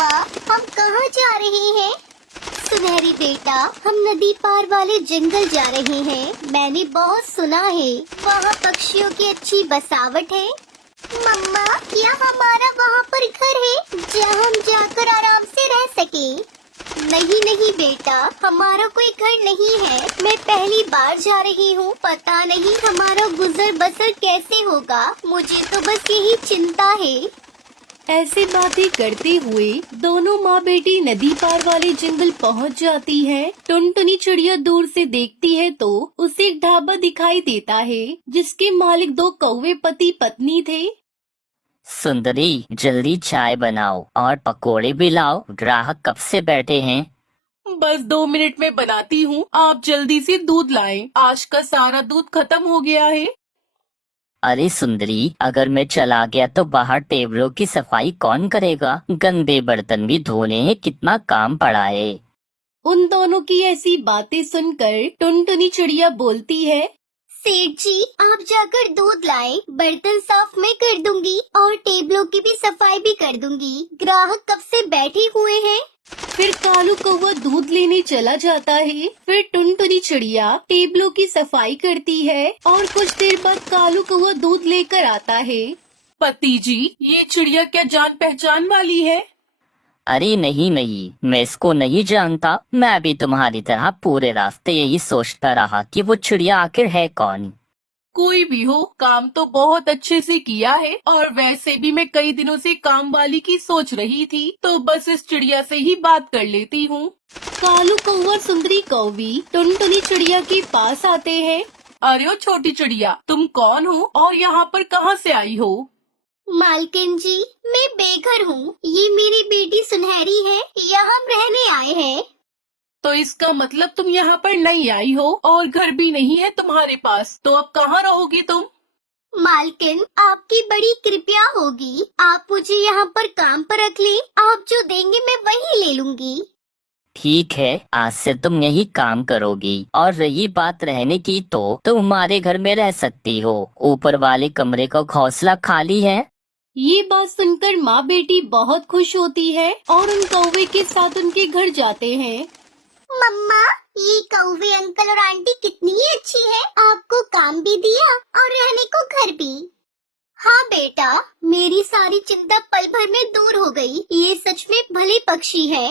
मम्मा, हम कहाँ जा रहे हैं? सुनहरी बेटा, हम नदी पार वाले जंगल जा रहे हैं। मैंने बहुत सुना है वहाँ पक्षियों की अच्छी बसावट है। मम्मा, क्या हमारा वहाँ पर घर है जहाँ हम जाकर आराम से रह सके? नहीं नहीं बेटा, हमारा कोई घर नहीं है। मैं पहली बार जा रही हूँ, पता नहीं हमारा गुजर बसर कैसे होगा। मुझे तो बस यही चिंता है। ऐसी बातें करते हुए दोनों माँ बेटी नदी पार वाले जंगल पहुँच जाती है। टुनटुनी चिड़िया दूर से देखती है तो उसे एक ढाबा दिखाई देता है जिसके मालिक दो कौवे पति पत्नी थे। सुंदरी, जल्दी चाय बनाओ और पकोड़े भी लाओ, ग्राहक कब से बैठे हैं। बस 2 मिनट में बनाती हूँ, आप जल्दी से दूध लाएं। आज का सारा दूध खत्म हो गया है। अरे सुंदरी, अगर मैं चला गया तो बाहर टेबलों की सफाई कौन करेगा? गंदे बर्तन भी धोने हैं, कितना काम पड़ा है। उन दोनों की ऐसी बातें सुनकर टुनटुनी चिड़िया बोलती है, सेठ जी, आप जाकर दूध लाएं, बर्तन साफ मैं कर दूंगी और टेबलों की भी सफाई भी कर दूंगी। ग्राहक कब से बैठे हुए हैं। फिर कालू कौवा दूध लेने चला जाता है। फिर टुनटुनी चिड़िया टेबलों की सफाई करती है और कुछ देर बाद कालू कौवा दूध लेकर आता है। पति जी, ये चिड़िया क्या जान पहचान वाली है? अरे नहीं नहीं, मैं इसको नहीं जानता। मैं भी तुम्हारी तरह पूरे रास्ते यही सोचता रहा कि वो चिड़िया आखिर है कौन। कोई भी हो, काम तो बहुत अच्छे से किया है और वैसे भी मैं कई दिनों से काम वाली की सोच रही थी, तो बस इस चिड़िया से ही बात कर लेती हूँ। कालू कौवा सुंदरी कौवी टुनटुनी चिड़िया के पास आते हैं। अरे ओ छोटी चिड़िया, तुम कौन हो और यहाँ पर कहाँ से आई हो? मालकिन जी, मैं बेघर हूँ। ये मेरी बेटी सुनहरी है, यहाँ हम रहने आए हैं। तो इसका मतलब तुम यहाँ पर नहीं आई हो और घर भी नहीं है तुम्हारे पास, तो अब कहाँ रहोगी तुम? मालकिन, आपकी बड़ी कृपया होगी, आप मुझे यहाँ पर काम पर रख ले। आप जो देंगे मैं वही ले लूंगी। ठीक है, आज से तुम यही काम करोगी। और रही बात रहने की, तो तुम हमारे घर में रह सकती हो। ऊपर वाले कमरे का घोंसला खाली है। ये बात सुनकर माँ बेटी बहुत खुश होती है और उन कौवे के साथ उनके घर जाते हैं। मम्मा, ये कौवे अंकल और आंटी कितनी अच्छी है। आपको काम भी दिया और रहने को घर भी। हाँ बेटा, मेरी सारी चिंता पल भर में दूर हो गई। ये सच में भले पक्षी है।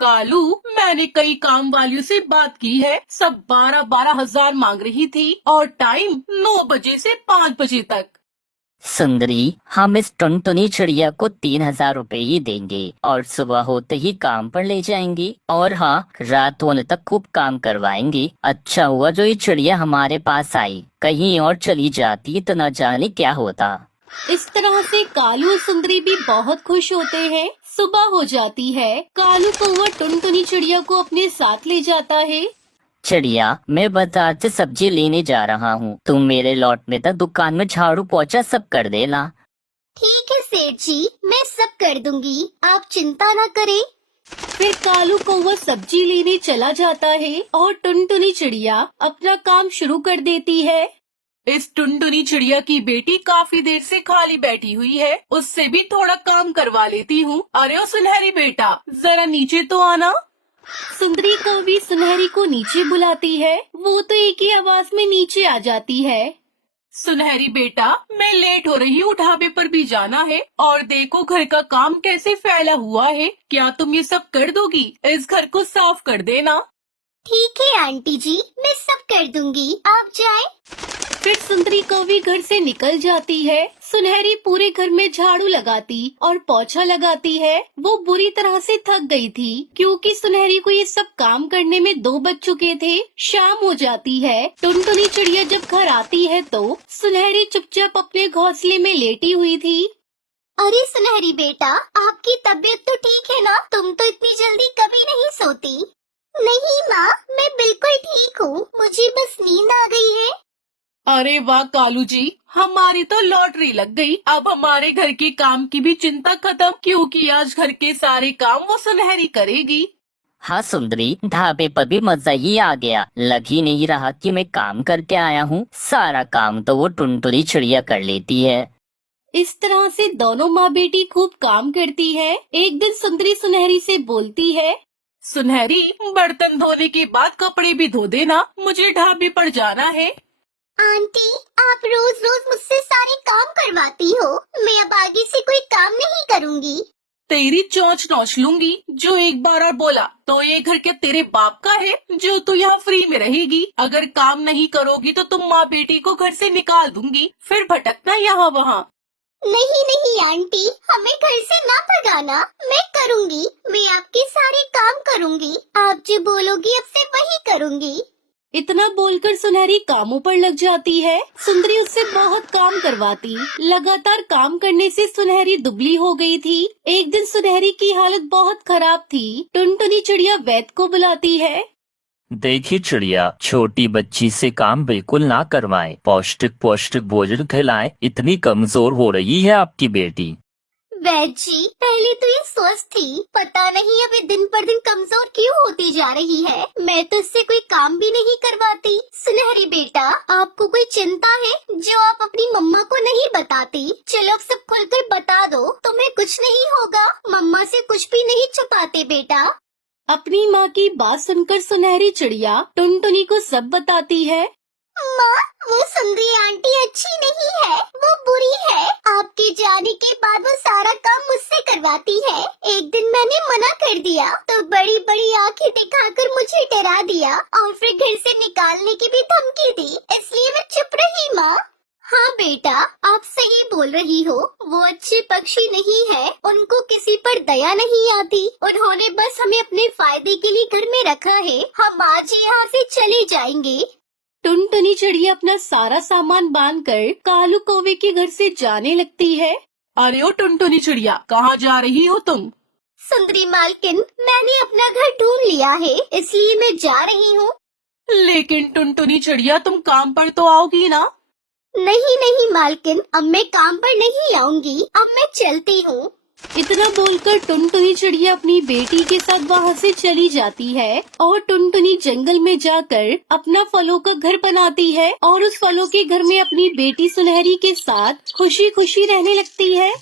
कालू, मैंने कई काम वालियों से बात की है, सब 12-12 हजार मांग रही थी और टाइम 9 बजे से 5 बजे तक। सुंदरी, हम इस टुनटुनी चिड़िया को 3,000 रुपए ही देंगे और सुबह होते ही काम पर ले जाएंगी। और हाँ, रात होने तक खूब काम करवाएंगी। अच्छा हुआ जो ये चिड़िया हमारे पास आई, कहीं और चली जाती तो न जाने क्या होता। इस तरह से कालू और सुंदरी भी बहुत खुश होते हैं। सुबह हो जाती है। कालू कौवा टुनटुनी चिड़िया को अपने साथ ले जाता है। चिड़िया, मैं बाजार से सब्जी लेने जा रहा हूँ। तुम मेरे लौटने तक दुकान में झाड़ू पोछा सब कर देना। ठीक है सेठ जी, मैं सब कर दूंगी, आप चिंता न करें। फिर कालू कौवा सब्जी लेने चला जाता है और टुनटुनी चिड़िया अपना काम शुरू कर देती है। इस टुनटुनी चिड़िया की बेटी काफी देर से खाली बैठी हुई है, उससे भी थोड़ा काम करवा लेती हूँ। अरे ओ सुनहरी बेटा, जरा नीचे तो आना। सुंदरी कौवी सुनहरी को नीचे बुलाती है। वो तो एक ही आवाज में नीचे आ जाती है। सुनहरी बेटा, मैं लेट हो रही हूँ, ढाबे पर भी जाना है और देखो घर का काम कैसे फैला हुआ है। क्या तुम ये सब कर दोगी? इस घर को साफ कर देना। ठीक है आंटी जी, मैं सब कर दूंगी, आप जाएं। फिर सुंदरी कौवी घर से निकल जाती है। सुनहरी पूरे घर में झाड़ू लगाती और पोछा लगाती है। वो बुरी तरह से थक गई थी क्योंकि सुनहरी को ये सब काम करने में 2 बज चुके थे। शाम हो जाती है। टुनटुनी चिड़िया जब घर आती है तो सुनहरी चुपचाप अपने घोंसले में लेटी हुई थी। अरे सुनहरी बेटा, आपकी तबीयत तो ठीक है ना? तुम तो इतनी जल्दी कभी नहीं सोती। नहीं माँ, मैं बिल्कुल ठीक हूँ, मुझे बस नींद आ गई है। अरे वाह कालू जी, हमारी तो लॉटरी लग गई। अब हमारे घर के काम की भी चिंता खत्म, क्योंकि आज घर के सारे काम वो सुनहरी करेगी। हाँ सुंदरी, ढाबे पर भी मजा ही आ गया। लग ही नहीं रहा कि मैं काम करके आया हूँ। सारा काम तो वो टुनटुनी चिड़िया कर लेती है। इस तरह से दोनों माँ बेटी खूब काम करती है। एक दिन सुंदरी सुनहरी से बोलती है, सुनहरी, बर्तन धोने के बाद कपड़े भी धो देना, मुझे ढाबे पर जाना है। आंटी, आप रोज रोज मुझसे सारे काम करवाती हो। मैं अब आगे से कोई काम नहीं करूँगी। तेरी चोंच नोच लूंगी। जो एक बार और बोला तो ये घर क्या तेरे बाप का है जो तू यहाँ फ्री में रहेगी? अगर काम नहीं करोगी तो तुम माँ बेटी को घर से निकाल दूंगी, फिर भटकना यहाँ वहाँ। नहीं नहीं आंटी, हमें घर से ना भगाना। मैं करूँगी, मैं आपके सारे काम करूँगी। आप जो बोलोगी अब से वही करूँगी। इतना बोलकर सुनहरी कामों पर लग जाती है। सुंदरी उससे बहुत काम करवाती। लगातार काम करने से सुनहरी दुबली हो गई थी। एक दिन सुनहरी की हालत बहुत खराब थी। टुनटुनी चिड़िया वैद्य को बुलाती है। देखिए चिड़िया, छोटी बच्ची से काम बिल्कुल ना करवाएं, पौष्टिक पौष्टिक भोजन खिलाएं, इतनी कमजोर हो रही है आपकी बेटी। वैद्य जी, पहले तो ये स्वस्थ थी, पता नहीं अब ये दिन पर दिन कमजोर क्यों होती जा रही है। मैं तो इससे कोई काम भी नहीं करवाती। सुनहरी बेटा, आपको कोई चिंता है जो आप अपनी मम्मा को नहीं बताती? चलो अब सब खुलकर बता दो, तुम्हें कुछ नहीं होगा। मम्मा से कुछ भी नहीं छुपाते बेटा। अपनी माँ की बात सुनकर सुनहरी चिड़िया टुनटुनी को सब बताती है। माँ, वो सुंदरी आंटी अच्छी नहीं है, वो बुरी है। आपके जाने के बाद वो सारा काम मुझसे करवाती है। एक दिन मैंने मना कर दिया तो बड़ी बड़ी आंखें दिखाकर मुझे डरा दिया और फिर घर से निकालने की भी धमकी दी, इसलिए मैं चुप रही माँ। हाँ बेटा, आप सही बोल रही हो। वो अच्छे पक्षी नहीं है, उनको किसी पर दया नहीं आती। उन्होंने बस हमें अपने फायदे के लिए घर में रखा है। हम आज यहाँ से चले जाएंगे। टुनटुनी चिड़िया अपना सारा सामान बांधकर कालू कौवे के घर से जाने लगती है। अरे ओ टुनटुनी चिड़िया, कहाँ जा रही हो तुम? सुंदरी मालकिन, मैंने अपना घर ढूंढ लिया है, इसलिए मैं जा रही हूँ। लेकिन टुनटुनी चिड़िया, तुम काम पर तो आओगी ना? नहीं नहीं मालकिन, अब मैं काम पर नहीं आऊंगी, अब मैं चलती हूँ। इतना बोलकर टुनटुनी चिड़िया अपनी बेटी के साथ वहाँ से चली जाती है और टुनटुनी जंगल में जाकर अपना फलों का घर बनाती है और उस फलों के घर में अपनी बेटी सुनहरी के साथ खुशी खुशी रहने लगती है।